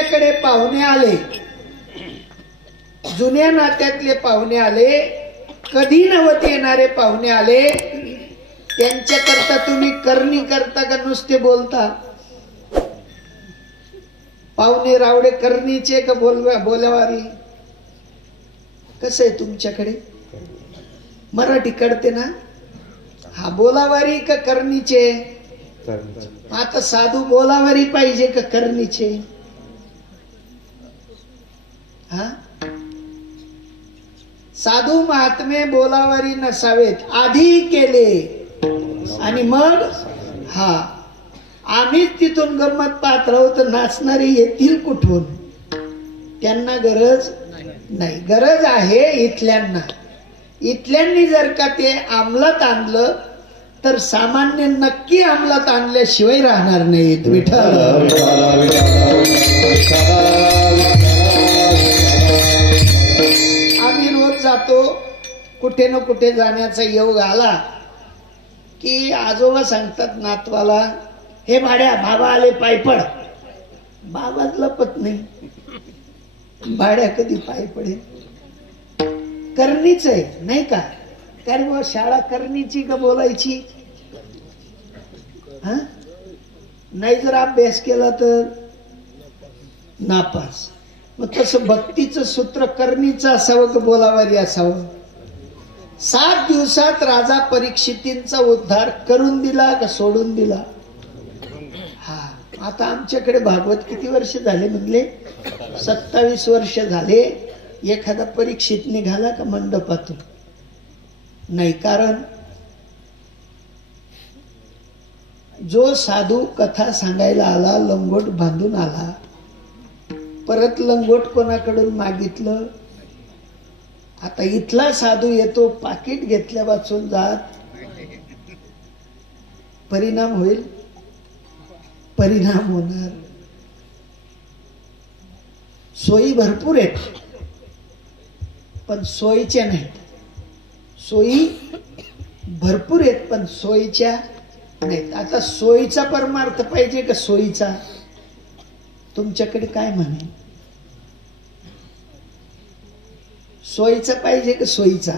आपल्याकडे पाहुणे आले, जुन्या नात्यातले पाहुणे आले, कधी नवत येणारे पाहुणे आले, त्यांच्याकरता तुम्ही करणी करता का नुसते बोलता? पाहुणे रावडे करणीचे का बोलावारी? कसं आहे तुमच्याकडे? मराठी कळते ना? हा, बोलावारी का करणीचे? आता साधू बोलावारी पाहिजे का करणीचे? हा, साधू महात्मे बोलावारी नसावेत, आधी केले आणि मग हा आम्हीच तिथून गंमत पाहत राहू तर नाचणारे येतील कुठून? त्यांना गरज नाही. गरज आहे इथल्यांना. इथल्यांनी जर का ते अंमलात आणलं तर सामान्य नक्की अंमलात आणल्याशिवाय राहणार नाहीत. विठ्ठल आम्ही रोज जातो, कुठे ना कुठे जाण्याचा योग आला की आजोबा सांगतात नातवाला, हे भाड्या बाबा आले पाय पड. बाबाच लपत नाही, भाड्या कधी पाय पडेल? करणीच आहे नाही का? कारण मग शाळा करणीची का बोलायची? हा, नाही जर अभ्यास केला तर नापास. मग तसं भक्तीचं सूत्र करणीचं असावं का बोलावारी असावं? 7 दिवसात राजा परीक्षितींचा उद्धार करून दिला का सोडून दिला? हा, आता आमच्याकडे भागवत किती वर्ष झाले म्हणले? 27 वर्ष झाले. एखादा परीक्षित निघाला का मंडपातून? नाही. कारण जो साधू कथा सांगायला आला, लंगोट बांधून आला, परत लंगोट कोणाकडून मागितलं? आता इथला साधू येतो, पाकिट घेतल्या वाचून जात, परिणाम होईल? परिणाम होणार. सोयी भरपूर आहेत पण सोयीच्या नाहीत. सोयी भरपूर आहेत पण सोयीच्या नाहीत. आता सोयीचा परमार्थ पाहिजे का सोयीचा? तुमच्याकडे काय म्हणे? सोयीचा पाहिजे का सोयीचा?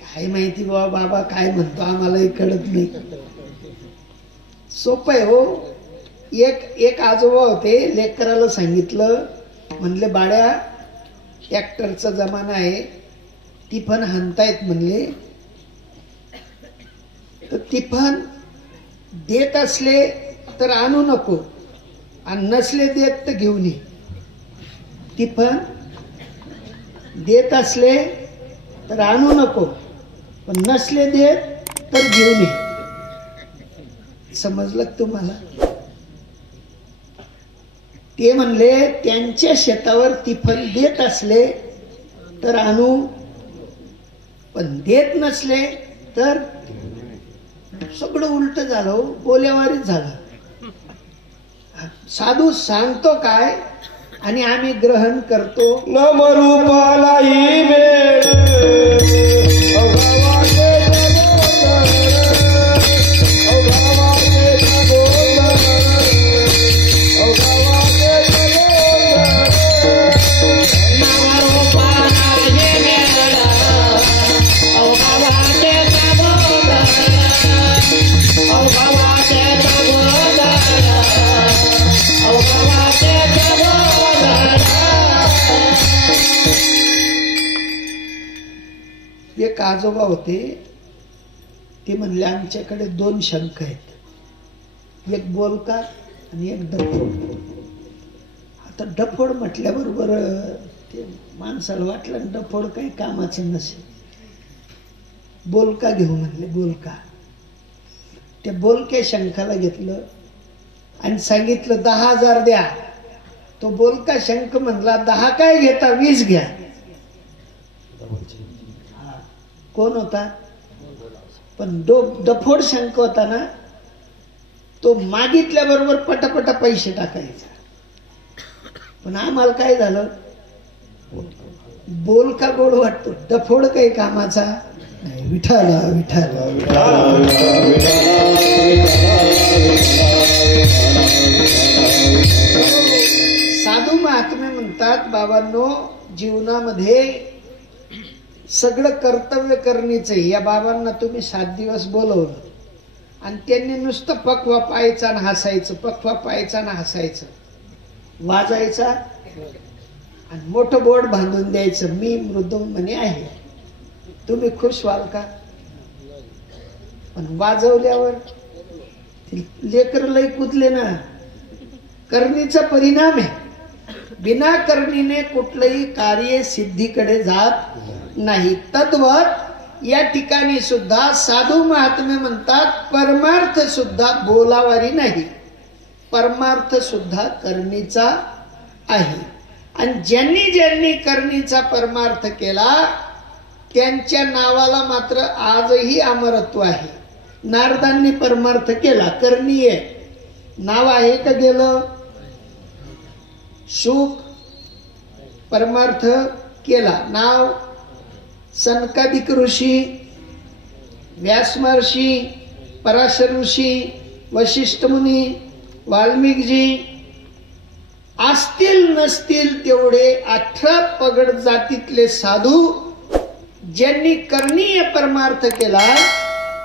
काय माहिती बाबा काय म्हणतो, आम्हालाही कळत नाही. सोपं आहे हो. एक आजोबा होते, लेकराला सांगितलं, म्हणले बाळ्या ट्रॅक्टरचा जमाना आहे, तिफन हाणतायत म्हणले, तर तिफन देत असले तर आणू नको आणि नसले देत तर घेऊन ये. तिफन देत असले तर आणू नको पण नसले देत तर घेऊन ये. समजलं तुम्हाला? ते म्हणले त्यांच्या शेतावर तिफन देत असले तर आणू, पण देत नसले तर. सगळं उलट झालं, बोल्यावारीच झालं. साधू सांगतो काय आणि आम्ही ग्रहण करतो. नमरूपालाही एक आजोबा होते, ते म्हणले आमच्याकडे 2 शंख आहेत, एक बोलका आणि एक डफोड. आता डफोड म्हटल्याबरोबर ते माणसाला वाटलं डफोड काही कामाचं नसेल, बोलका घेऊ म्हणले. बोलका, त्या बोलक्या शंखाला घेतलं आणि सांगितलं 10,000 द्या. तो बोलका शंख म्हणला 10 काय घेता, 20 घ्या. कोण होता? पण डफोड शंख होता ना, तो मागितल्याबरोबर पटापटा पैसे टाकायचा. पण आम्हाला काय झालं, बोलका गोड वाटतो, डफोड काही कामाचा नाही. विठाला विठाला मुळात बाबांनो जीवनामध्ये सगळं कर्तव्य करणीचं. या बाबांना तुम्ही 7 दिवस बोलवलं आणि त्यांनी नुसतं पक्वा पाहायचं आणि हसायचं, पक्वा पाहायचं आणि हसायचं, वाजायचा आणि मोठं बोर्ड बांधून द्यायचं, मी मृदुंगमणी आहे. तुम्ही खुश व्हाल का? पण वाजवल्यावर लेकर लय कुदले ना. करणीचा परिणाम आहे. बिना करणीने कुठलंही कार्य सिद्धीकडे जात नाही. तद्वत या ठिकाणी सुद्धा साधू महात्मे म्हणतात परमार्थ सुद्धा बोलावारी नाही, परमार्थ सुद्धा करणीचा आहे. आणि ज्यांनी ज्यांनी करणीचा परमार्थ केला त्यांच्या नावाला मात्र आजही अमरत्व आहे. नारदांनी परमार्थ केला, करणीय नाव आहे का गेलं? सुख परमार्थ केला, नाव सनकादिक ऋषी, व्यास महर्षी, पराशर ऋषी, वशिष्ठ मुनी, वाल्मिकजी, असतील नसतील तेवढे 18 पगड जातीतले साधू ज्यांनी करणीय परमार्थ केला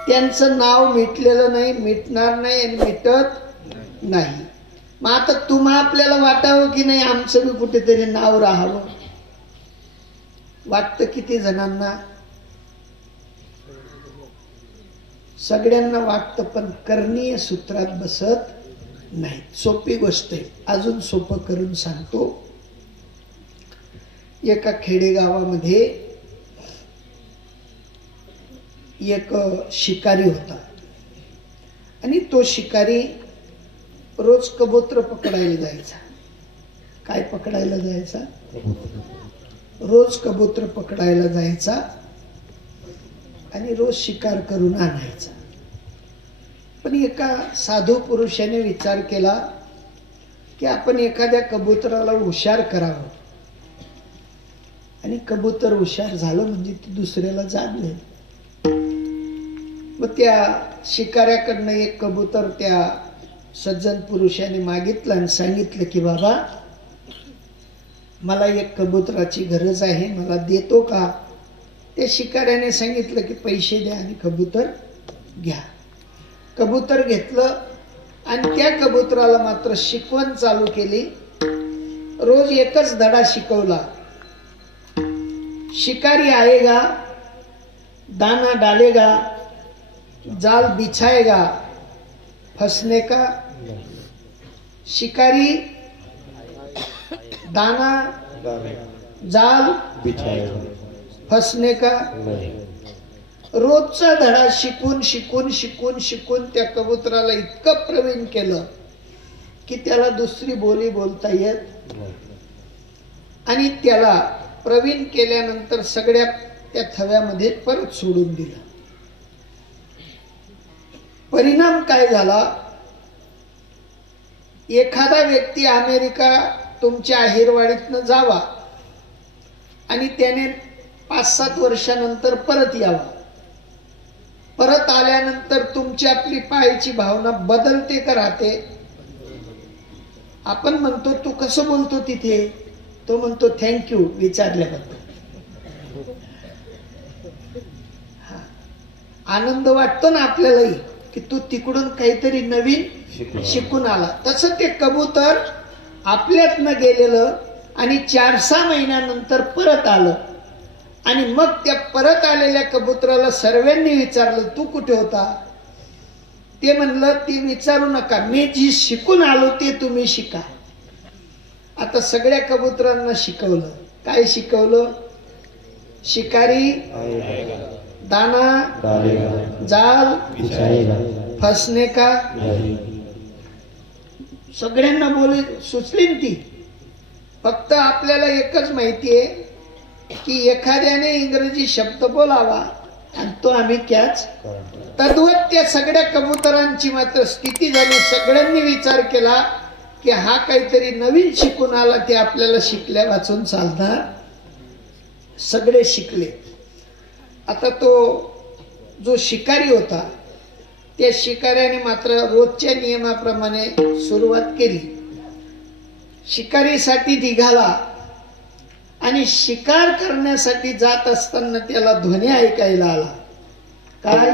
त्यांचं नाव मिटलेलं नाही, मिटणार नाही आणि मिटत नाही. मग आता तुम्हा आपल्याला वाटावं की नाही आमचं बी कुठेतरी नाव राहावं? वाटतं किती जणांना? सगळ्यांना वाटतं, पण करणीय सूत्रात बसत नाही. सोपी गोष्ट आहे, अजून सोपं करून सांगतो. एका खेडेगावामध्ये एक शिकारी होता आणि तो शिकारी रोज कबूतर पकडायला जायचा. काय पकडायला जायचा? रोज कबूतर पकडायला जायचा आणि रोज शिकार करून आणायचा. पण एका साधू पुरुषाने विचार केला की आपण एखाद्या कबुतराला हुशार करावं आणि कबूतर हुशार झालं म्हणजे ते दुसऱ्याला जाणले. मग त्या शिकाऱ्याकडनं एक कबूतर त्या सज्जन पुरुषाने मागितलं आणि सांगितलं की बाबा मला एक कबुतराची गरज आहे, मला देतो का? त्या शिकाऱ्याने सांगितलं की पैसे द्या आणि कबूतर घ्या. कबूतर घेतलं आणि त्या कबुतराला मात्र शिकवण चालू केली. रोज एकच धडा शिकवला, शिकारी आएगा, दाना डालेगा, जाल बिछाएगा, फंसने का. शिकारी दाना जाल फंसने का. रोजचा धडा शिकून शिकून शिकून शिकून त्या कबुतराला इतकं प्रवीण केलं की त्याला दुसरी बोली बोलता येत. आणि त्याला प्रवीण केल्यानंतर सगळ्या त्या थव्यामध्ये परत सोडून दिलं. परिणाम काय झाला? एखादा व्यक्ती अमेरिका तुमच्या अहिरवाडीतनं जावा आणि त्याने 5-7 वर्षानंतर परत यावा. परत आल्यानंतर तुमची आपली पाहायची भावना बदलते का राहते? आपण म्हणतो तू कसं बोलतो तिथे, तो म्हणतो थँक्यू विचारल्याबद्दल. आनंद वाटतो ना आपल्यालाही की तू तिकडून काहीतरी नवीन शिकून आला. तसं ते कबूतर आपल्यातनं गेलेलं आणि 4-6 महिन्यानंतर परत आलं आणि मग त्या परत आलेल्या कबुतराला सर्वांनी विचारलं तू कुठे होता? ते म्हणलं ती विचारू नका, मी जी शिकून आलो ते तुम्ही शिका. आता सगळ्या कबुतरांना शिकवलं. काय शिकवलं? शिकारी दाना जाल फंसने का. सगळ्यांना बोली सुचली ती. फक्त आपल्याला एकच माहिती आहे की एखाद्याने इंग्रजी शब्द बोलावा आणि तो आम्ही कॅच. तद्वत त्या सगळ्या कबुतरांची मात्र स्थिती झाली. सगळ्यांनी विचार केला की हा काहीतरी नवीन शिकून आला, ते आपल्याला शिकल्या वाचून चालणार. सगळे शिकले. आता तो जो शिकारी होता त्या शिकाऱ्याने मात्र रोजच्या नियमाप्रमाणे सुरुवात केली. शिकारीसाठी निघाला आणि शिकार करण्यासाठी जात असताना त्याला ध्वनी ऐकायला आला. काय?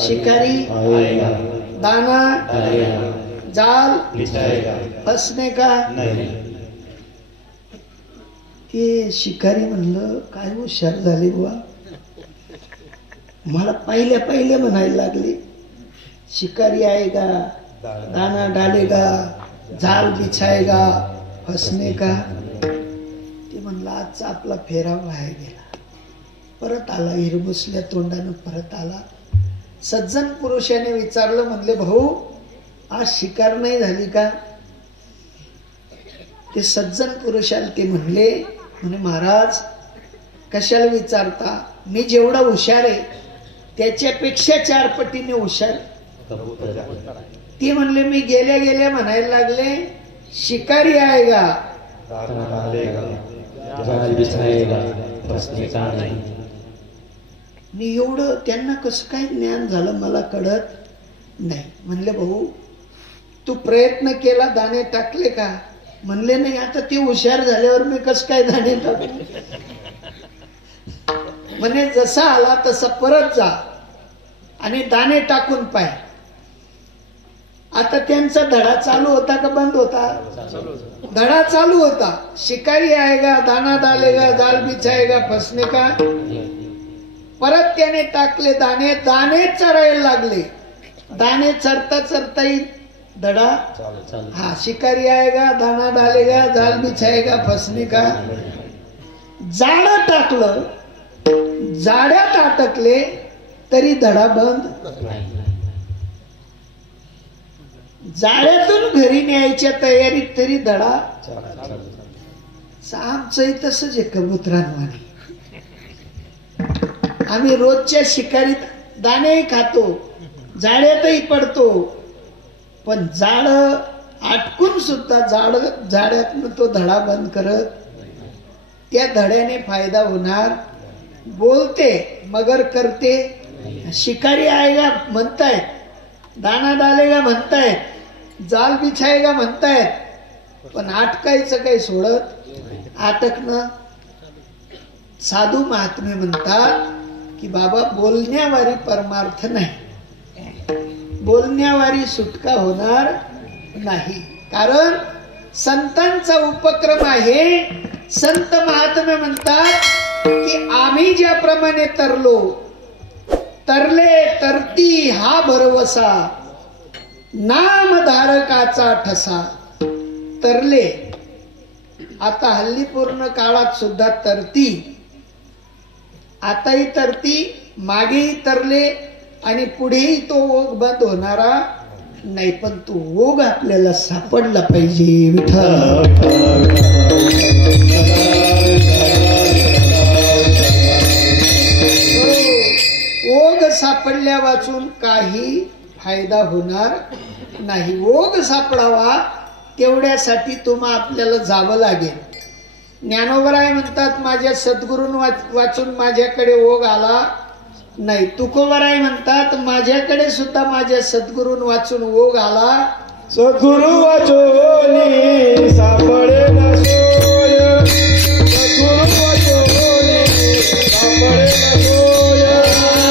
शिकारी दाना जाल फसणे का? ते शिकारी म्हणलं काय हुशार झाले बुवा, मला पहिल्या म्हणायला लागले शिकारी आएगा दाना डालेगा जाल बिछाएगा फसणे का. ते म्हणलं आजचा आपला फेरा वाया गेला. परत आला हिरमुसल्या तोंडानं परत आला. सज्जन पुरुषाने विचारलं, म्हणले भाऊ आज शिकार नाही झाली का? ते सज्जन पुरुषाला ते म्हणे महाराज कशाला विचारता, मी जेवढा हुशार आहे त्याच्यापेक्षा 4 पटीने हुशार. ते म्हणले मी गेल्या म्हणायला लागले शिकारी आएगा मी एवढं त्यांना कसं काय ज्ञान झालं मला कळत नाही. म्हणले भाऊ तू प्रयत्न केला दाणे टाकले का? म्हणले नाही. आता ते हुशार झाल्यावर मी कसं काय दाणे टाकू? म्हणे जसा आला तसा परत जा आणि दाणे टाकून पाय. आता त्यांचा धडा चालू होता का बंद होता? धडा चालू होता. शिकारी आएगा दाना डालेगा जाल बिछाएगा फसने का. परत त्याने टाकले दाणे. दाणे चरायला लागले. दाणे चरता चरताही धडा हा शिकारी आएगा दाना डालेगा जाल बिछाएगा फसने का. जाळं टाकलं, जाड्यात अटकले तरी धडा बंद. जाळ्यातून घरी न्यायच्या तयारीत तरी धडा. आमचंही तसंच आहे कबुतरांवाणी. आम्ही रोजच्या शिकारीत दाणेही खातो, जाळ्यातही पडतो, पण जाळ आटकून सुद्धा जाळ्यातनं तो धडा बंद करत. त्या धड्याने फायदा होणार. बोलते मगर करते. शिकारी आएगा म्हणतायत, दाना डालेगा म्हणतायत, जाल बिछाएगा म्हणतायत, पण अटकायचं काही सोडत अटकणं. साधू महात्मे म्हणतात की बाबा बोलण्यावारी परमार्थ नाही, बोलण्यावारी सुटका होणार नाही. कारण संतांचा उपक्रम आहे. संत महात्मे म्हणतात की आम्ही ज्याप्रमाणे तरले तरती हा भरवसा नामधारकाचा ठसा. तरले आता हल्ली पूर्ण काळात सुद्धा तरती, आताही तरती, मागेही तरले आणि पुढेही तो ओघ बंद होणारा नाही. पण तो ओघ आपल्याला सापडला पाहिजे. विठ्ठल ओघ सापडल्या वाचून काही फायदा होणार नाही. ओघ सापडावा तेवढ्यासाठी तुम्हा आपल्याला जावं लागेल. ज्ञानोबराय म्हणतात माझ्या सद्गुरून वाचून माझ्याकडे ओघ आला नाही. तुकोबराय म्हणतात माझ्याकडे सुद्धा माझ्या सद्गुरून वाचून ओघ आला. सद्गुरु वाचोनी सापडे ना सोय, सद्गुरु वाचोनी सापडे ना सोय,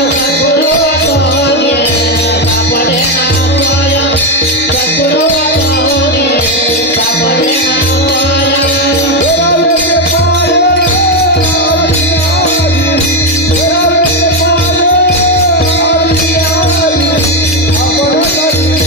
सद्गुरु वाचोनी सापडे ना सोय, सद्गुरु वाचोनी सापडे ना सोय. रावते पाय आली आली, रावते पाय आली आली, आपण कधी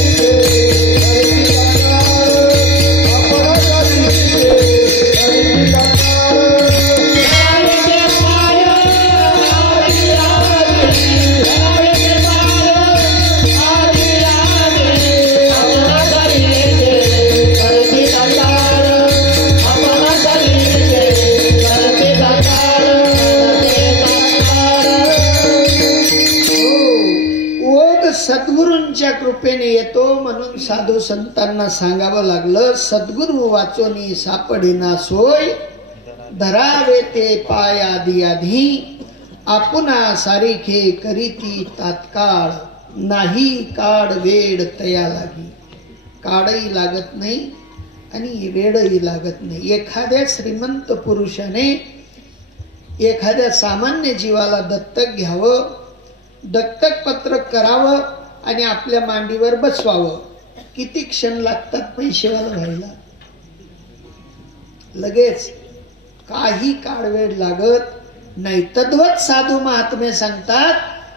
सद्गुरूंच्या कृपेने येतो. म्हणून साधू संतांना सांगावं लागलं सद्गुरु वाचोनी सापडेना सोय, धरावे ते पाय आधी आधी, आपुना सारिखे करीती तात्काळ, नाही काळ वेळ तया लागी. काळही लागत नाही आणि वेळही लागत नाही. एखाद्या श्रीमंत पुरुषाने एखाद्या सामान्य जीवाला दत्तक घ्यावं, दत्तक पत्र करावं आणि आपल्या मांडीवर बसवावं. किती क्षण लागतात पैसेवाला व्हायला? लगेच, काही काळ वेळ लागत नाही. तद्वत साधू महात्मे सांगतात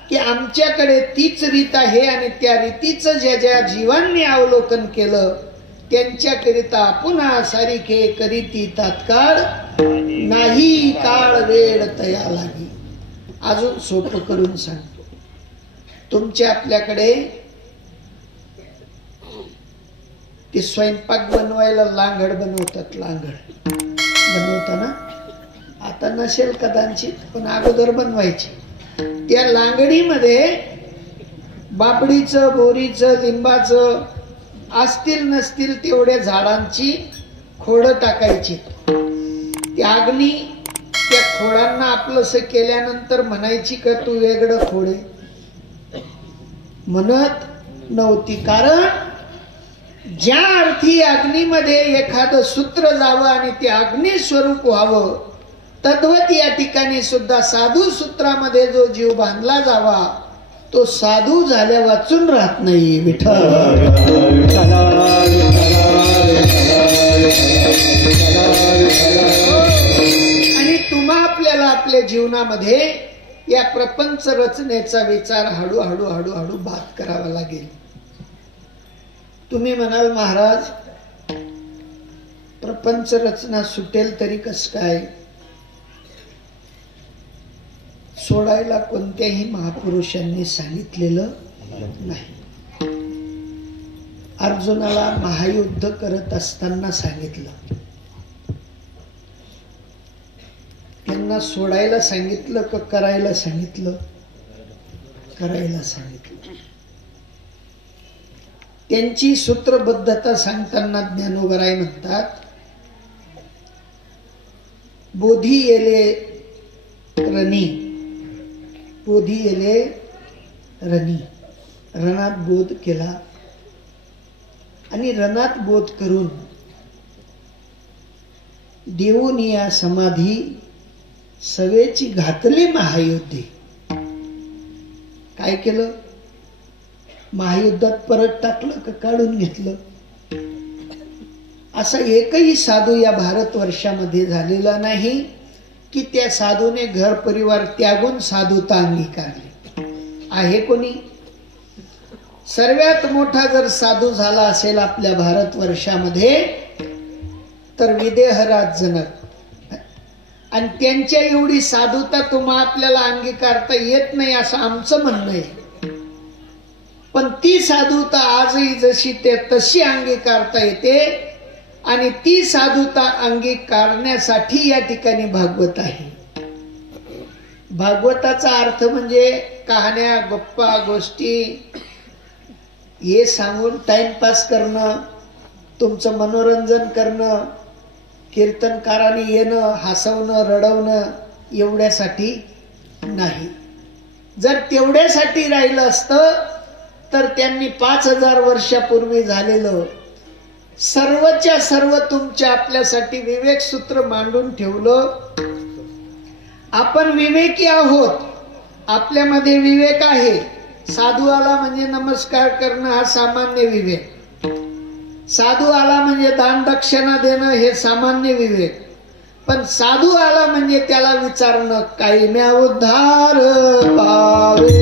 की आमच्याकडे तीच रीत आहे आणि त्या रीतीचं ज्या ज्या जीवांनी अवलोकन केलं त्यांच्याकरिता पुन्हा सारिखे करीती तात्काळ नाही काळ वेळ तया लागी. अजून सोपं करून सांगतो. तुमच्या आपल्याकडे ते स्वयंपाक बनवायला लांगड बनवतात. लांगड बनवताना आता नसेल कदाचित, पण अगोदर बनवायची. त्या लांगडीमध्ये बाबडीचं, बोरीचं, लिंबाचं असतील नसतील तेवढ्या झाडांची खोडं टाकायची. त्या अग्नी त्या खोडांना आपलंस केल्यानंतर म्हणायची का तू वेगळं खोडे? म्हणत नव्हती. कारण ज्या अर्थी अग्नीमध्ये एखादं सूत्र जावं आणि ते अग्नी स्वरूप व्हावं, तद्वत या ठिकाणी सुद्धा साधू सूत्रामध्ये जो जीव बांधला जावा तो साधू झाल्या वाचून राहत नाही. विठ्ठल आणि तुम्हा आपल्याला आपल्या जीवनामध्ये या प्रपंच रचनेचा विचार हळूहळू हळूहळू बात करावा लागेल. तुम्ही म्हणाल महाराज प्रपंच रचना सुटेल तरी कस काय? सोडायला कोणत्याही महापुरुषांनी सांगितलेलं नाही. अर्जुनाला महायुद्ध करत असताना सांगितलं. त्यांना सोडायला सांगितलं का करायला सांगितलं? करायला सांगितलं. त्यांची सूत्रबद्धता सांगताना ज्ञानोबराय म्हणतात, बोधी येले रणी, बोधी येले रणी, रणात बोध केला आणि रणात बोध करून देऊन या समाधी सवेची घातली महायुद्धे. काय केलं? महायुद्धात परत टाकलं का काढून घेतलं? असा एकही साधू या भारतवर्षामध्ये झालेला नाही की त्या साधूने घर परिवार त्यागून साधुता अंगीकारली. आहे कोणी? सर्वात मोठा जर साधू झाला असेल आपल्या भारतवर्षामध्ये तर विदेहराज जनक. आणि त्यांच्या एवढी साधुता तुम्हा आपल्याला अंगीकारता येत नाही असं आमचं म्हणणं आहे. पण ती साधुता आजही जशी ते तशी अंगीकारता येते आणि ती साधुता अंगीकारण्यासाठी या ठिकाणी भागवत आहे. भागवताचा अर्थ म्हणजे कहाण्या, गप्पा, गोष्टी हे सांगून टाइमपास करणं, तुमचं मनोरंजन करणं, कीर्तनकारांनी येणं, हसवणं, रडवणं एवढ्यासाठी नाही. जर तेवढ्यासाठी राहिलं असतं तर त्यांनी 5000 वर्षापूर्वी झालेलं सर्वच्या सर्व तुमच्या आपल्यासाठी विवेक सूत्र मांडून ठेवलं. आपण विवेकी आहोत, आपल्यामध्ये विवेक आहे. साधू आला म्हणजे नमस्कार करणं हा सामान्य विवेक, साधू आला म्हणजे दान दक्षिणा देणं हे सामान्य विवेक. पण साधू आला म्हणजे त्याला विचारणं काही म्या उद्धार पावे,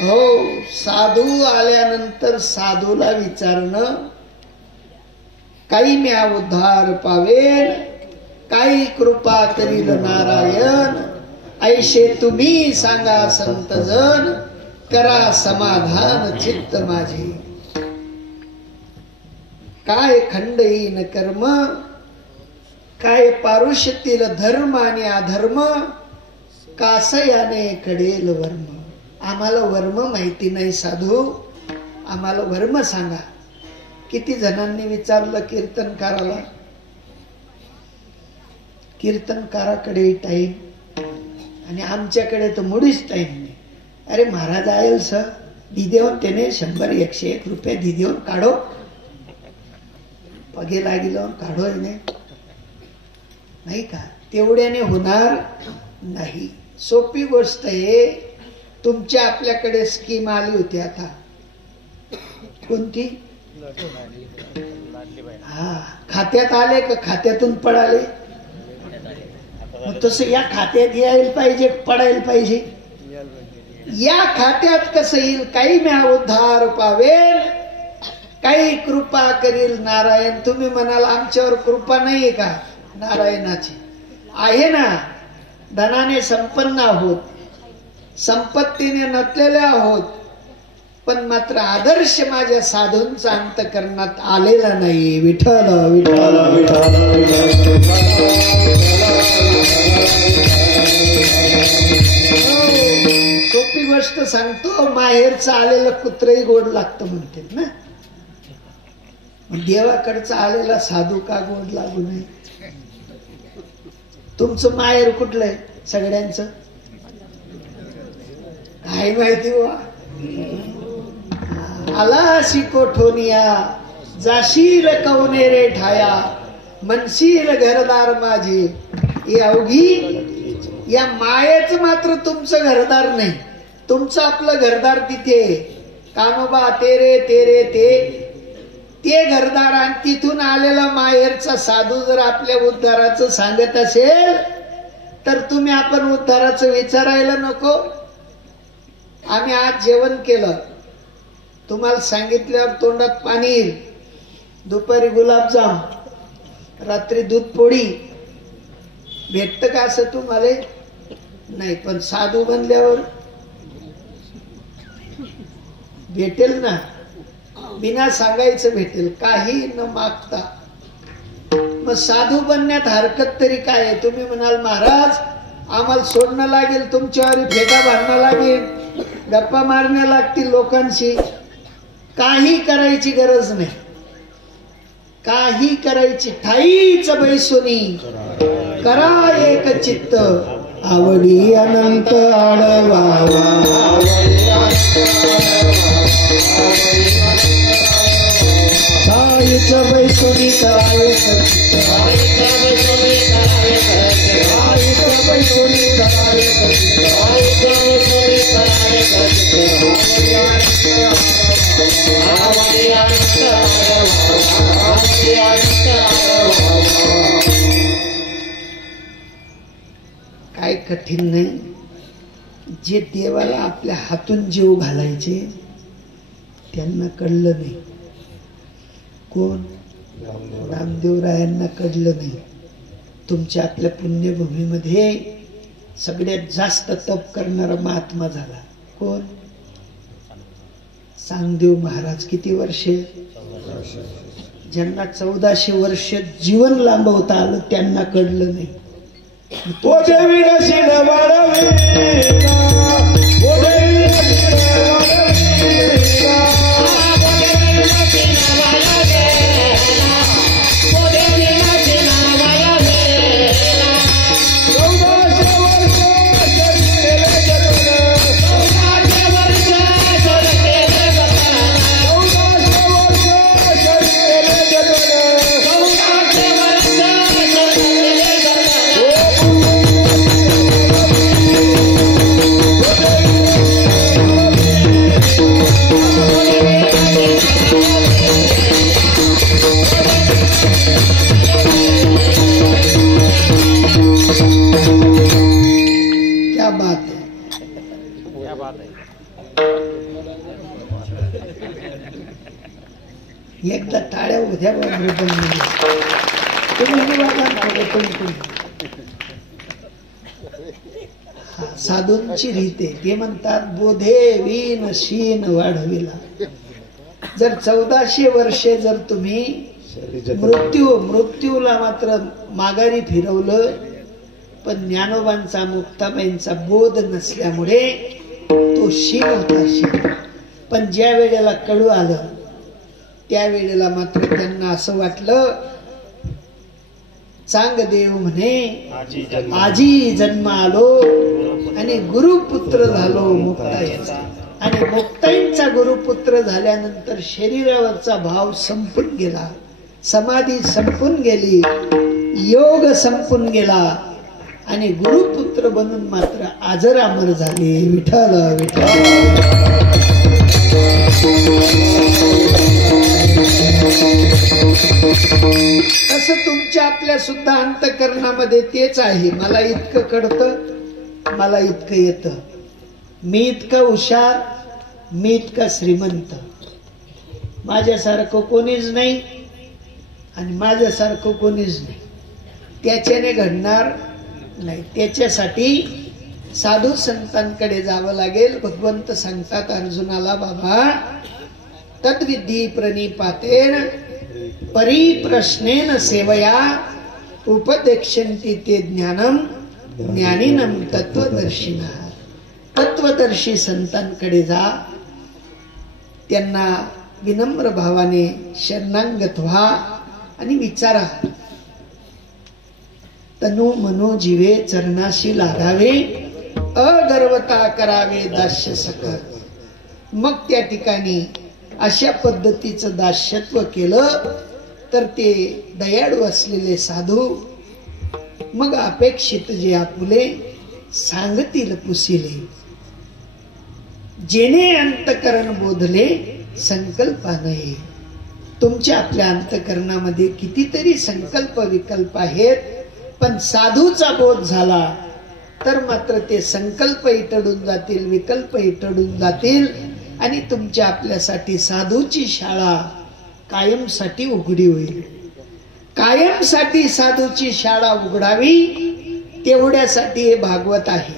हो साधू आल्यानंतर साधूला विचारणं, काही म्या उद्धार पावेन, काही कृपा करील नारायण, ऐशे तुम्ही सांगा संतजन, करा समाधान चित्त माझे. काय खंड येईन कर्म, काय पारुष्यतील धर्म आणि अधर्म, कासयाने कडेल वर्म. आम्हाला वर्म माहिती नाही साधू, आम्हाला वर्म सांगा. किती जणांनी विचारलं कीर्तनकाराला, कीर्तनकाराकडे टाईम आणि आमच्याकडे तर मुळीच टाईम नाही. अरे महाराज आयल सर दिदेवन त्याने 100-101 रुपये दिदेवन काढो, पगे लागिल काढो नाही का, तेवढ्याने होणार नाही. सोपी गोष्ट आहे. तुमच्या आपल्याकडे स्कीम आली होती आता, कोणती? हा, खात्यात आले का खात्यातून पडाले? तसं या खात्यात यायला पाहिजे, पडायला पाहिजे. या खात्यात कसं येईल? काही म्या उद्धार पावेल, काही कृपा करील नारायण. तुम्ही म्हणाल आमच्यावर कृपा नाहीये का? नारायणाची आहे ना. धनाने संपन्न आहोत, संपत्तीने नटलेले आहोत, पण मात्र आदर्श माझ्या साधूंचा अंतकरणात आलेला नाही. विठ्ठल विठ्ठल विठ्ठल. सोपी गोष्ट सांगतो, माहेरचं आलेलं कुत्रही गोड लागतं म्हणते ना. देवाकडचा आलेला साधू का गोड लागू नये? तुमचं माहेर कुठलं आहे सगळ्यांचं? काय माहिती बा. आलाशी कोठोनिया, जाशील कवनेरे ठाया, मनशील घरदार माझे. ही अवघी या मायेच मात्र तुमचं घरदार नाही. तुमचं आपलं घरदार तिथे कानोबा तेरे तेरे ते घरदार. आणि तिथून आलेला माहेरचा साधू जर आपल्या उद्धाराचं सांगत असेल तर तुम्ही आपण उद्धाराचं विचारायला नको. आम्ही आज जेवण केलं, तुम्हाला सांगितल्यावर तोंडात पाणी येईल. दुपारी गुलाबजाम, रात्री दूध पोळी भेटत का असं तुम्हाला? नाही. पण साधू बनल्यावर भेटेल ना, बिना सांगायचं भेटेल, काही न मागता. मग साधू बनण्यात हरकत तरी काय आहे? तुम्ही म्हणाल महाराज आम्हाला सोडणं लागेल, तुमच्यावर फेटा भरणं लागेल, गप्पा मारण्या लागतील लोकांशी. काही करायची गरज नाही, काही करायची. ठाईच बैसुनी करा एक चित्त, आवडी अनंत आडवावा. ठाईच बैसुनी करावे चित्त, ठाईच बैसुनी करावे चित्त, ठाईच बैसुनी करावे चित्त, ठाईच बैसुनी करावे काय कठीण नाही. जे देवाला आपल्या हातून जीव घालायचे त्यांना कळलं नाही. कोण? रामदेवरायांना कळलं नाही. तुमच्या आपल्या पुण्यभूमीमध्ये सगळ्यात जास्त तप करणारा महात्मा झाला कोण? चांगदेव महाराज. किती वर्षे? ज्यांना 1400 वर्ष जीवन लांबवता आलं त्यांना कळलं नाही. ओ देवी नशीन वाढविता, ओ देवी नशीन वाढविता, ओ देवी नशीन वाढविता, ओ देवी नशीन वाढविता. 1400 वर्ष शरीरेले जगलं, 1400 वर्ष शरीरेले जगलं, 1400 वर्ष शरीरेले जगलं, 1400 वर्ष शरीरेले जगलं. क्या बात है, क्या बात है. एकदा टाळ्या उद्या साधूंची रीत आहे. ते म्हणतात बोधे वीन शीन वाढविला. जर 1400 वर्षे जर तुम्ही मृत्यूला मात्र माघारी फिरवलं, पण ज्ञानोबांचा मुक्ताबाईंचा बोध नसल्यामुळे तो शीन होता शीन. पण ज्या वेळेला कडू आलं त्यावेळेला मात्र त्यांना असं वाटलं, चांग देव म्हणे आजी जन्म आलो आणि गुरुपुत्र झालो मुक्ताईचा. आणि मुक्ताईंचा गुरुपुत्र झाल्यानंतर शरीरावरचा भाव संपून गेला, समाधी संपून गेली, योग संपून गेला आणि गुरुपुत्र बनून मात्र अजरामर झाले. विठ्ठल विठ्ठल. असं तुमच्या आपल्या सुद्धा अंतःकरणामध्ये तेच आहे. मला इतकं कळतं, मला इतकं येतं, मी इतका हुशार, मी इतका श्रीमंत, माझ्यासारखं कोणीच नाही आणि माझ्यासारखं कोणीच नाही. त्याच्याने घडणार नाही. त्याच्यासाठी साधू संतांकडे जावं लागेल. भगवंत सांगतात अर्जुनाला, बाबा तद्विधी प्रणिपातेन परिप्रश्नेन सेवया उपदेक्षन्ति ते ज्ञानम ज्ञानिनम तत्वदर्शिना. तत्वदर्शी संतांकडे जा, त्यांना विनम्र भावाने शरणागत व्हा आणि विचारा. तनु मनो जीवे चरणाशी लागावे, अगर्वता करावे दास्य सकर. मग त्या ठिकाणी अशा पद्धतीचं दास्यत्व केलं तर ते दयाळू असलेले साधू मग अपेक्षित जे आपुले सांगतील पुसिले. जेणे अंतकरण बोधले संकल्पा नाही. तुमच्या आपल्या अंतकरणामध्ये कितीतरी संकल्प विकल्प आहेत, पण साधूचा बोध झाला तर मात्र ते संकल्प इटडून जातील, विकल्प इटडून जातील आणि तुमच्या आपल्यासाठी साधूची शाळा कायमसाठी उघडी होईल. कायमसाठी साधूची शाळा उघडावी तेवढ्यासाठी हे भागवत आहे.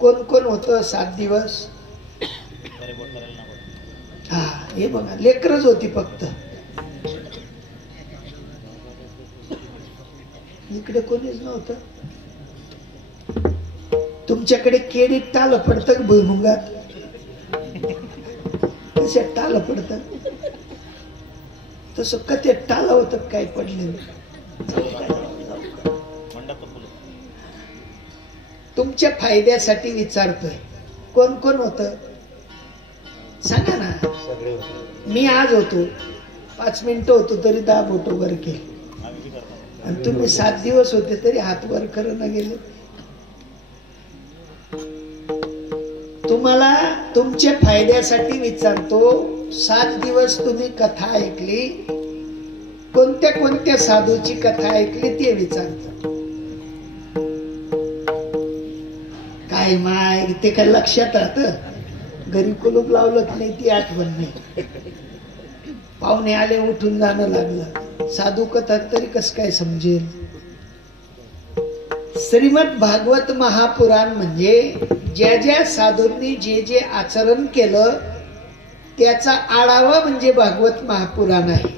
कोण कोण होतं 7 दिवस? हा, हे बघा, लेकरच होती फक्त. इकडे कोणीच नव्हतं. तुमच्याकडे केळी टाल पडतं भुईमुगात, तसे टाल पडतं, तसं कथे टाल होत काय पडले. तुमच्या फायद्यासाठी विचारतोय, कोण कोण होत सांगा ना. मी आज होतो, 5 मिनिटं होतो तरी 10 बोट वर केले, आणि तुम्ही 7 दिवस होते तरी हात वर करणं गेले. तुम्हाला तुमच्या फायद्यासाठी विचारतो, 7 दिवस तुम्ही कथा ऐकली, कोणत्या कोणत्या साधूची कथा ऐकली ते विचारतो. काय माय ते काय लक्षात राहत? घरी कुलूप लावलं की नाही ती आठवण नाही. पाहुणे आले उठून जाणं लागलं, साधू कथा तरी कस काय समजेल? श्रीमद भागवत महापुराण म्हणजे ज्या ज्या साधूंनी जे जे आचरण केलं त्याचा आढावा म्हणजे भागवत महापुराण आहे.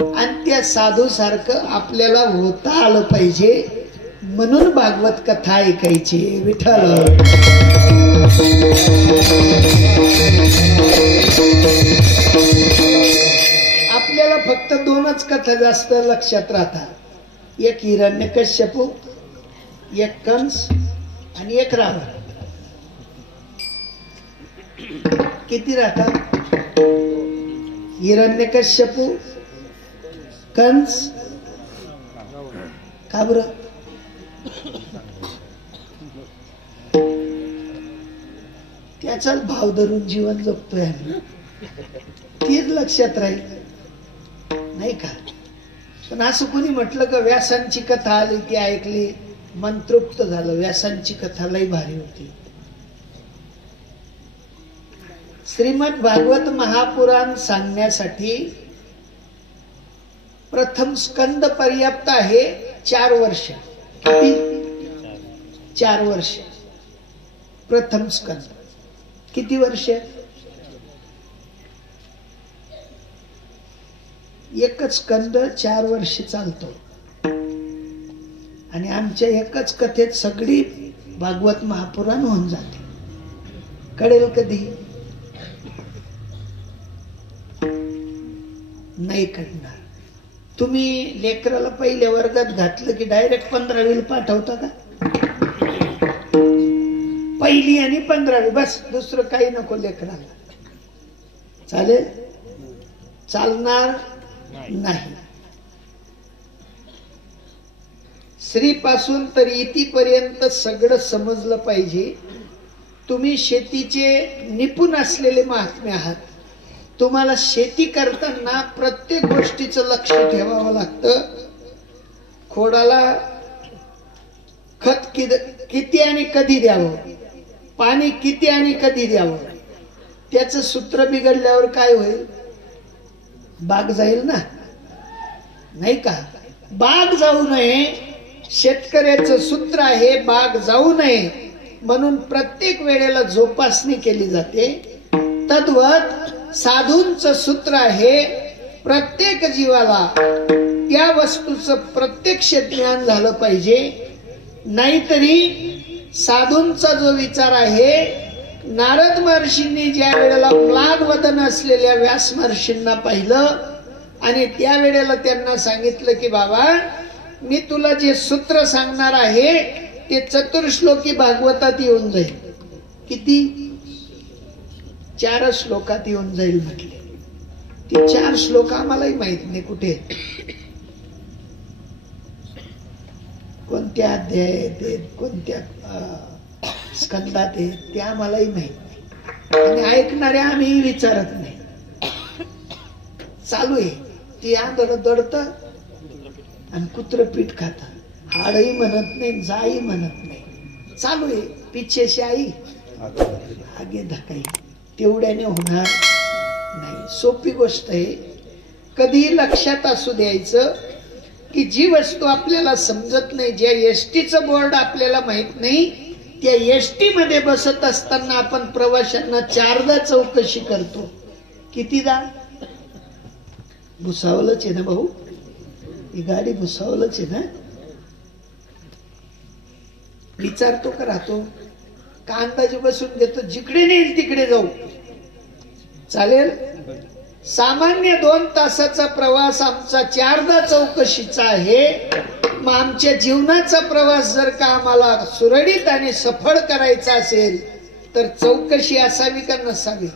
आणि त्या साधू सारखं आपल्याला होता आलं पाहिजे म्हणून भागवत कथा ऐकायची. विठ्ठल. आपल्याला फक्त 2च कथा जास्त लक्षात राहतात, एक हिरण्यकश्यपू, एक कंस आणि एक रावण. किती राहतात? हिरण्यकश्यपू, कंस, का बरं? त्याचाच भाव धरून जीवन जगतोय आम्ही, तीच लक्षात राहील नाही का? पण असं कोणी म्हटलं का व्यासांची कथा आली ती ऐकली मन तृप्त झालं, व्यासांची कथा लई भारी होती, श्रीमद भागवत महापुराण सांगण्यासाठी प्रथम स्कंद पर्याप्त आहे 4 वर्ष. किती? 4 वर्ष. प्रथम स्कंद किती वर्ष? एकच स्कंद 4 वर्ष चालतो. आणि आमच्या एकच कथेत सगळी भागवत महापुराण होऊन जाते. कळेल कधी? नाही कळणार. तुम्ही लेकराला पहिल्या वर्गात घातलं की डायरेक्ट 15वीला पाठवता का? पहिली आणि 15वी बस, दुसरं काही नको लेकराला. चालेल? चालणार नाही. श्री पासून तर इतिपर्यंत सगळं समजलं पाहिजे. तुम्ही शेतीचे निपुण असलेले महात्मे आहात. तुम्हाला शेती करताना प्रत्येक गोष्टीचं लक्ष ठेवावं लागतं. खोडाला खत किती आणि कधी द्यावं, पाणी किती आणि कधी द्यावं, त्याचं सूत्र बिघडल्यावर काय होईल? बाग जाईल ना, नाही का? बाग जाऊ नये, शेतकऱ्याचं सूत्र आहे बाग जाऊ नये, म्हणून प्रत्येक वेळेला जोपासणी केली जाते. तद्वत साधूंचं सूत्र आहे प्रत्येक जीवाला त्या वस्तूचं प्रत्यक्ष ज्ञान झालं पाहिजे. नाहीतरी साधूंचा जो विचार आहे, नारद महर्षींनी ज्या वेळेला म्लान वदन असलेल्या व्यास महर्षींना पाहिलं आणि त्या वेळेला त्यांना सांगितलं की बाबा, मी तुला जे सूत्र सांगणार आहे ते चतुर्श्लोकी भागवतात येऊन जाईल. किती? 4 श्लोकात येऊन जाईल म्हटले. ते 4 श्लोक आम्हालाही माहित नाही कुठे, कोणत्या अध्यायात आहेत, कोणत्या स्कंदात आहेत, ते आम्हालाही माहित नाही. आणि ऐकणारे आम्ही विचारत नाही. चालू आहे ती आंधळ दडत आणि कुत्र पीठ खात. हाडही म्हणत नाही, जाई म्हणत नाही. चालू आहे पिच्छेशी आई आगे धकाई. तेवढ्याने होणार नाही. सोपी गोष्ट आहे. कधी लक्षात असू द्यायचं की जी वस्तू आपल्याला समजत नाही, ज्या एसटीचं बोर्ड आपल्याला माहित नाही, त्या एसटी मध्ये बसत असताना आपण प्रवाशांना 4दा चौकशी करतो. कितीदा? भुसावलंच आहे ना भाऊ, ही गाडी भुसावलंच आहे ना? विचारतो का राहतो का अंदाजे बसून देतो? जिकडे नेईल तिकडे जाऊ. चालेल? सामान्य 2 तासाचा प्रवास आमचा 4दा चौकशीचा आहे. मग आमच्या जीवनाचा प्रवास जर का आम्हाला सुरळीत आणि सफळ करायचा असेल तर चौकशी असावी का नसावी?